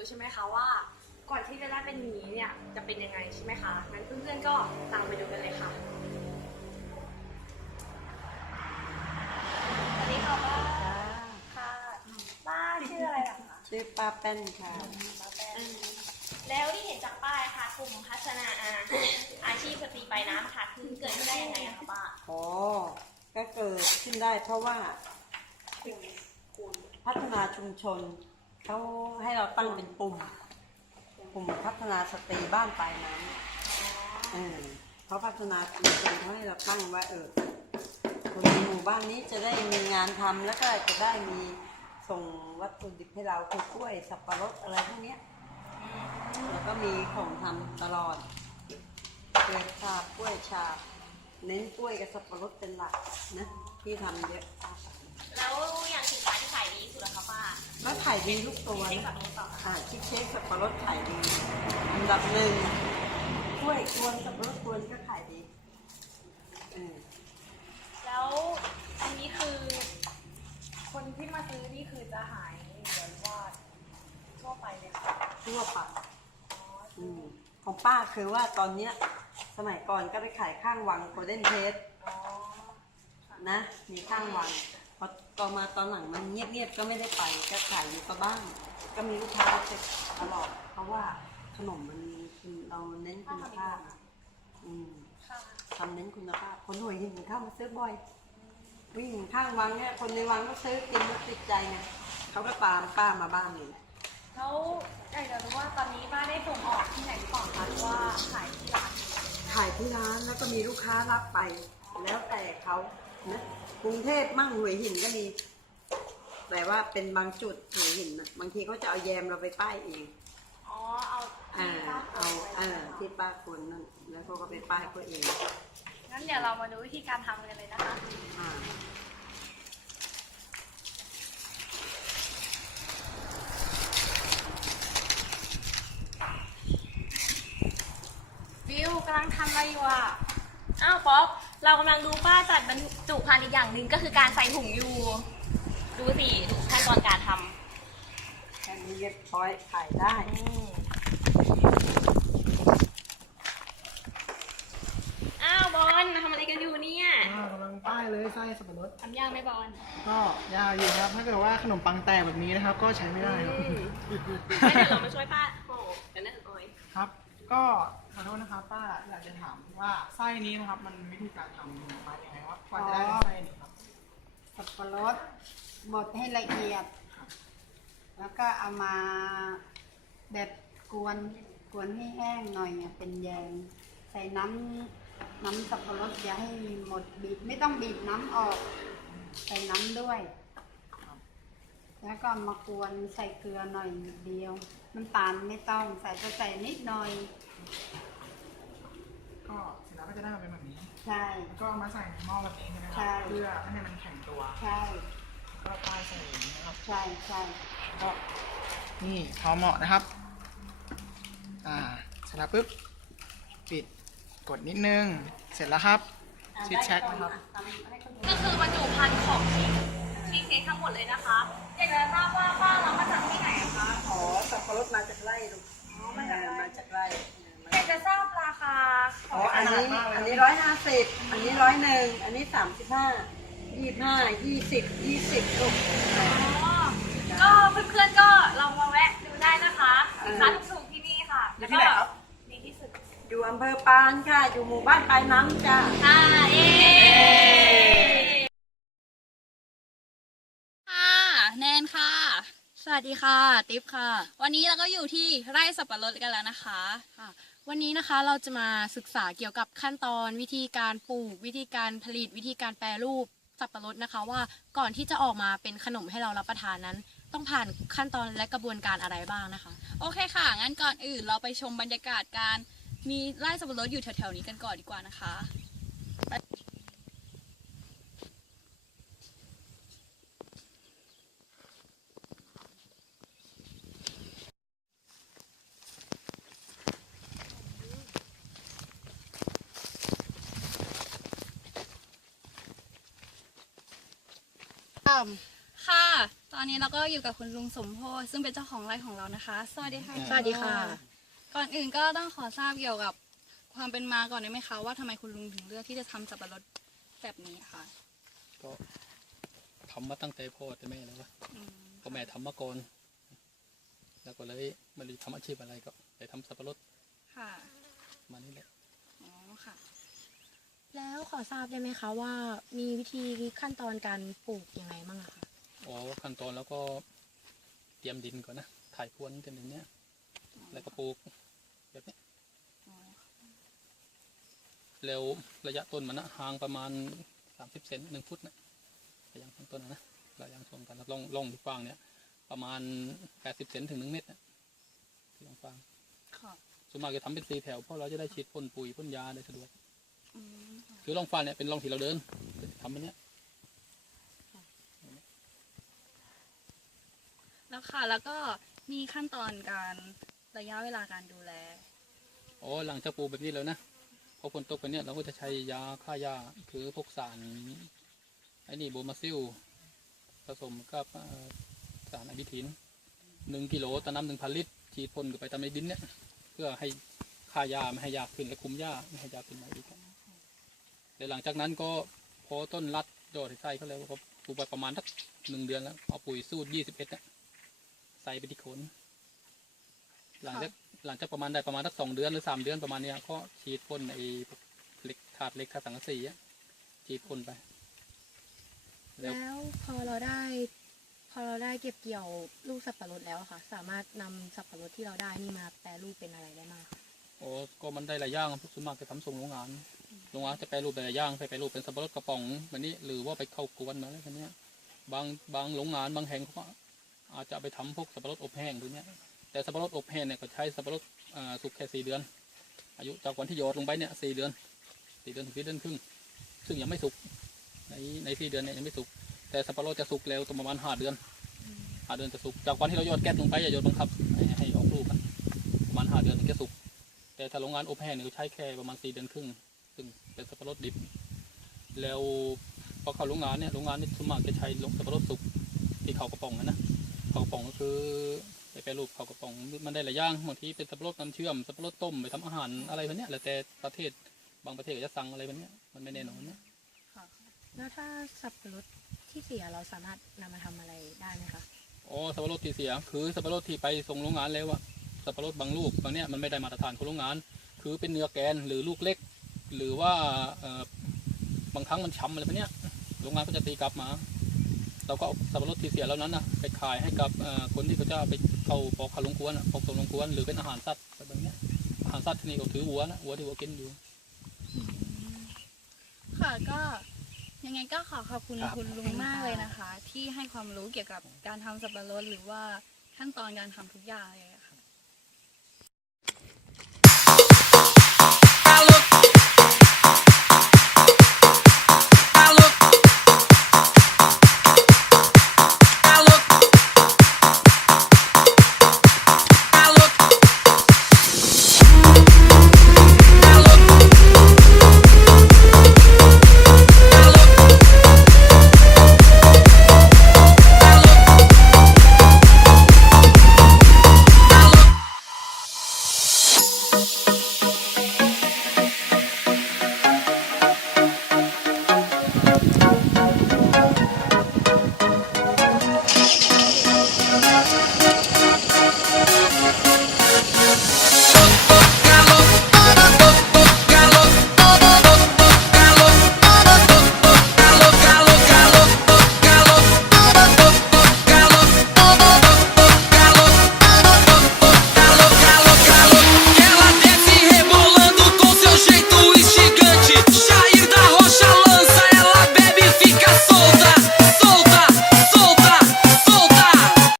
รู้ใช่ไหมคะว่า ก่อนที่จะได้เป็นหมีเนี่ยจะเป็นยังไงใช่ไหมคะงั้นเพื่อนๆก็ตามไปดูกันเลยค่ะสวัสดีค่ะป้าค่ะป้าชื่ออะไรล่ะคะชื่อป้าแป้นค่ะแล้วที่เห็นจากป้ายค่ะกลุ่มพัฒนาอาอาชีพสตรีปลายน้ำค่ะคือเกิดขึ้นได้ยังไงอะคะป้าอ๋อก็เกิดขึ้นได้เพราะว่าพัฒนาชุมชน เขาให้เราตั้งเป็นปุ่ม ปุ่มพัฒนาสตรีบ้านปลายน้ำเออเขาพัฒนาชุมชนเขาให้เราตั้งว่าเออคนในหมู่บ้านนี้จะได้มีงานทำแล้วก็จะได้มีส่งวัตถุดิบให้เราคือกล้วยสับปะรดอะไรพวกเนี้ยแล้วก็มีของทำตลอดเกลือชาบกล้วยชาบเน้นกล้วยกับสับปะรดเป็นหลักนะที่ทำเยอะ ดีที่สุดอะคะป้าแล้วขายดีทุกตัวเช็คนะกับนี้ต่อค่ะอ่าชิคเชคสับปะรดขายดีอันดับหนึ่งกล้วยกวนสับปะรดกวนก็ขายดีเออแล้วอันนี้คือ คนที่มาซื้อนี่คือจะหายหรือว่าทั่วไปเลยค่ะทั่วไปอืมของป้าคือว่าตอนเนี้ย สมัยก่อนก็ไปขายข้างวังโกลเด้นเทสอ๋อนะ มีข้างวัง พอต่อมาตอนหลังมันเงียบๆก็ไม่ได้ไปก็ขายอยู่กับบ้านก็มีลูกค้าติดตลอดเพราะว่าขนมมันเราเน้นคุณภาพอืมค่ะทำเน้นคุณภาพคนหน่วยหินเข้ามาซื้อบ่อยวิ่งข้างวังเนี่ยคนในวังก็ซื้อกินแล้วติดใจไงเขาก็ตามป้ามาบ้านเลยแล้วอยากจะรู้ว่าตอนนี้ป้าได้ส่งออกที่ไหนหรือเปล่าคะหรือว่าขายที่ร้านขายที่ร้านแล้วก็มีลูกค้ารับไป แล้วแต่เขา นะกรุงเทพมั่งหน่วยหินก็มี แต่ว่าเป็นบางจุดหน่วยหินนะบางทีเขาจะเอาแยมเราไปป้ายเอง อ๋อ เอาอ่าที่ป้าเอาเออที่ป้าคนนั่นแล้วเขาก็ไปป้ายเขาเอง งั้นเดี๋ยวเรามาดูวิธีการทำกันเลยนะคะ อ่าบิวกำลังทำอะไรอยู่อะ อ้าวป๊อป เรากำลังดูป้าจัดบรรจุภัณฑ์อีกอย่างหนึ่งก็คือการใส่ถุงยูดูสิดูขั้นตอนการทแค่นี้เรียบร้อยขายได้ำอืมอ้าวบอลทำอะไรกันอยู่เนี่ยอ่ากำลังป้ายเลยไส้สับปะรดทำยากไหมบอลก็ยาวอยู่ครับ ถ้าเกิดว่าขนมปังแตกแบบนี้นะครับ ก็ใช้ไม่ได้ครับอืมไม่เดี๋ยวเรามาช่วยป้าโอ้เดี๋ยวนั่นออย ครับ ก็ข อโทษนะครับป้าอยากจะถามว่าไส้นี้นะครับ มันวิธีการทำมาอย่างไรว่ากว่าจะได้ไส้นี้ครับสับปะรดบดให้ละเอียด แล้วก็เอามาแบบกวนกวนให้แห้งหน่อยอะเป็นแยง ใส่น้ำน้ำสับปะรดอย่าให้หมดบีบไม่ต้องบีบน้ำออก ใส่น้ำด้วย แล้วก็มากวนใส่เกลือหน่อยเดียวน้ำตาลไม่ต้องใส่ก็ใส่นิดหน่อย ก็เสร็จแล้วก็จะได้มาเป็นแบบนี้ใช่ แล้วก็เอามาใส่ในหม้อแบบนี้ใช่ไหมคใช่รัเพื่อไม่ให้มันแข็งตัว ใช่ก็ป้ายใส่อย่างนี้นะครับ ใช่ใช่ก็นี่พอเหมาะนะครับ อ่าเสร็จแล้วปุ๊บ ปิด กดนิดนึง เสร็จแล้วครับชิดแช็คนะครับก็คือบรรจุภัณฑ์ของชีสชีสเค้กทั้งหมดเลยนะคะอยากจะทราบว่าป้าเรามาจากที่ไหนอะคะ อ๋อสับปะรดมาจากไร่ลูกเออมาจากไร่เออมา อยากจะทราบราคาข อ๋อองอันนี้อันนี้ร้อยห้าสิบอันนี้ร้อยหนึ่งอันนี้สามสิบห้ายี่ห้ายี่สิบยี่สิบลูกอ๋อก็เพื่อนๆก็ลองมาแวะดูได้นะคะเออร้านถูกๆที่นี่ค่ะอยู่ที่ไหนครับดีที่สุดอยู่อำเภอปานค่ะ อยู่หมู่บ้านปลายน้ำจ้าค่ะเย้ค่ะแนนค่ะ สวัสดีค่ะ ติ๊บค่ะ วันนี้เราก็อยู่ที่ไร่สับปะรดกันแล้วนะคะค่ะ วันนี้นะคะเราจะมาศึกษาเกี่ยวกับขั้นตอนวิธีการปลูก วิธีการผลิต วิธีการแปรรูปสับปะรดนะคะ ว่าก่อนที่จะออกมาเป็นขนมให้เรารับประทานนั้น ต้องผ่านขั้นตอนและกระบวนการอะไรบ้างนะคะ โอเคค่ะ งั้นก่อนอื่นเราไปชมบรรยากาศการมีไร่สับปะรดอยู่แถวๆนี้กันก่อนดีกว่านะคะ ค่ะตอนอนนี้เราก็อยู่กับคุณลุงสมโพธซึ่งเป็นเจ้าของไร่ของเรานะคะ สวัสดีค่ะสวัสดีค่ะ ก่อนอื่นก็ต้องขอทราบเกี่ยวกับความเป็นมาก่อนได้ไหมคะว่าทำไมคุณลุงถึงเลือกที่จะทำสับปะรดแบบนี้ค่ะก็ทำมาตั้งแต่พ่อแต่แม่แล้ววะอืมพ่อแม่ทำมาก่อนแล้วก็เลยไม่รู้ทำอาชีพอะไรก็ไปทำสับปะรดค่ะมานี่แหละอ๋อค่ะ แล้วขอทราบได้ไหมคะว่ามีวิธีขั้นตอนการปลูกยังไงบ้างอะคะอ๋อขั้นตอนแล้วก็เตรียมดินก่อนนะถ่ายพรวนกันอย่างเนี้ยแล้วก็ปลูกแบบนี้อ๋อแล้วระยะต้นมันนะห่างประมาณสามสิบเซนหนึ่งฟุตนะระยะของต้นนะนะระยะชนกันแล้วล่องล่องที่ฟางเนี่ยประมาณแปดสิบเซนถึงหนึ่งเมตรนะที่ล่องฟางค่ะส่วนมากจะทำเป็นสีแถวเพราะเราจะได้ฉีดพ่นปุ๋ยพ่นยาได้สะดวกอืม ค่ะคือล่องฟางเนี่ยเป็นล่องที่เราเดินทำแบบเนี้ยแล้วค่ะแล้วก็มีขั้นตอนการระยะเวลาการดูแลอ๋อหลังจากปลูกแบบนี้แล้วนะพอฝนตกไปเนี่ยเราก็จะใช้ยาฆ่าหญ้าคือพวกสารไอ้นี่โบมาซิลผสมกับเอ่อสารอะมิทินหนึ่งกิโลต่อน้ำหนึ่งพันลิตรฉีดพ่นเข้าไปตามในดินเนี่ย เพื่อให้ฆ่าหญ้าไม่ให้หญ้าขึ้นและคุมหญ้าไม่ให้หญ้าขึ้นมาอีก แล้วหลังจากนั้นก็พอต้นรัดยอดใส่เขาแล้วก็ปลูกไปประมาณสักหนึ่งเดือนแล้วเอาปุ๋ยสูตรยี่สิบเอ็ดเนี่ยใส่ไปที่โคนหลังจากหลังจากประมาณได้ประมาณสักสองเดือนหรือสามเดือนประมาณเนี้ยก็ฉีดพ่นไอ้พวกเหล็กถาดเหล็กถาดสังกะสีอะฉีดพ่นไปแล้วแล้วพอเราได้ พอเราได้เก็บเกี่ยวลูกสับปะรดแล้วอะค่ะ สามารถนำสับปะรดที่เราได้นี่มาแปรรูปเป็นอะไรได้บ้างคะ โอ้ก็มันได้หลายอย่างพวกสมากจะทำส่งโรงงานโรงงานจะแปรรูปหลายอย่างไปแปรรูปเป็นสับปะรดกระป๋องแบบนี้ หรือว่าไปเข้ากวนมาอะไรแบบนี้บางบางโรงงานบางแห่งเขาก็อาจจะไปทำพวกสับปะรดอบแห้งตัวเนี้ยแต่สับปะรดอบแห้งเนี่ยก็ใช้สับปะรดสุกแค่สี่เดือน อายุจากวันที่ยอดลงไปเนี่ยสี่เดือนสี่เดือนถึงสี่เดือนครึ่งซึ่งยังไม่สุกในในสี่เดือนเนี่ยยังไม่สุกแต่สับปะรดจะสุกเร็วประมาณห้าเดือนห้าเดือนจะสุกจากวันที่เรายอดแก๊สลงไปอย่ายอดบังคับให้ให้ออกลูกประมาณห้าเดือนถึงจะสุก แต่ถ้าโรงงานอบแห้งเนี่ยก็ใช้แค่ประมาณสี่เดือนครึ่ง ซึ่งเป็นสับปะรดดิบ แล้วพอเข้าโรงงานเนี่ยโรงงานนี่ส่วนมากจะใช้ลงสับปะรดสุกที่เขากระป๋องนะนะเขากระป๋องก็คือไปแปรรูปเขากระป๋องมันได้หลายอย่างบางทีเป็นสับปะรดน้ำเชื่อมสับปะรดต้มไปทำอาหารอะไรแบบเนี้ยแล้วแต่ประเทศบางประเทศก็จะสั่งอะไรแบบเนี้ยมันไม่แน่นอนนะค่ะแล้วถ้าสับปะรดที่เสียเราสามารถนำมาทำอะไรได้ไหมคะอ๋อสับปะรดที่เสีย คือสับปะรดที่ไปส่งโรงงานแล้วอะ สับปะรดบางลูกบางเนี้ยมันไม่ได้มาตรฐานของโรงงาน คือเป็นเนื้อแกนหรือลูกเล็ก หรือว่าเอ่อบางครั้งมันช้ำอะไรแบบเนี้ยโรงงานก็จะตีกลับมา เราก็เอาสับปะรดที่เสียแล้วนั้นนะไปขายให้กับเอ่อคนที่เขาจะไปเข้าปอกขาลงกวนอะปอกส่งลงกวนหรือเป็นอาหารสัตว์อะไรแบบเนี้ยอาหารสัตว์ที่นี่ก็ถือวัวนะวัวที่วัวกินอยู่ค่ะก็ยังไงก็ขอขอบคุณครับคุณลุงมากเลยนะคะ ที่ให้ความรู้เกี่ยวกับการทำสับปะรดหรือว่าขั้นตอนการทำทุกอย่างเลยอะ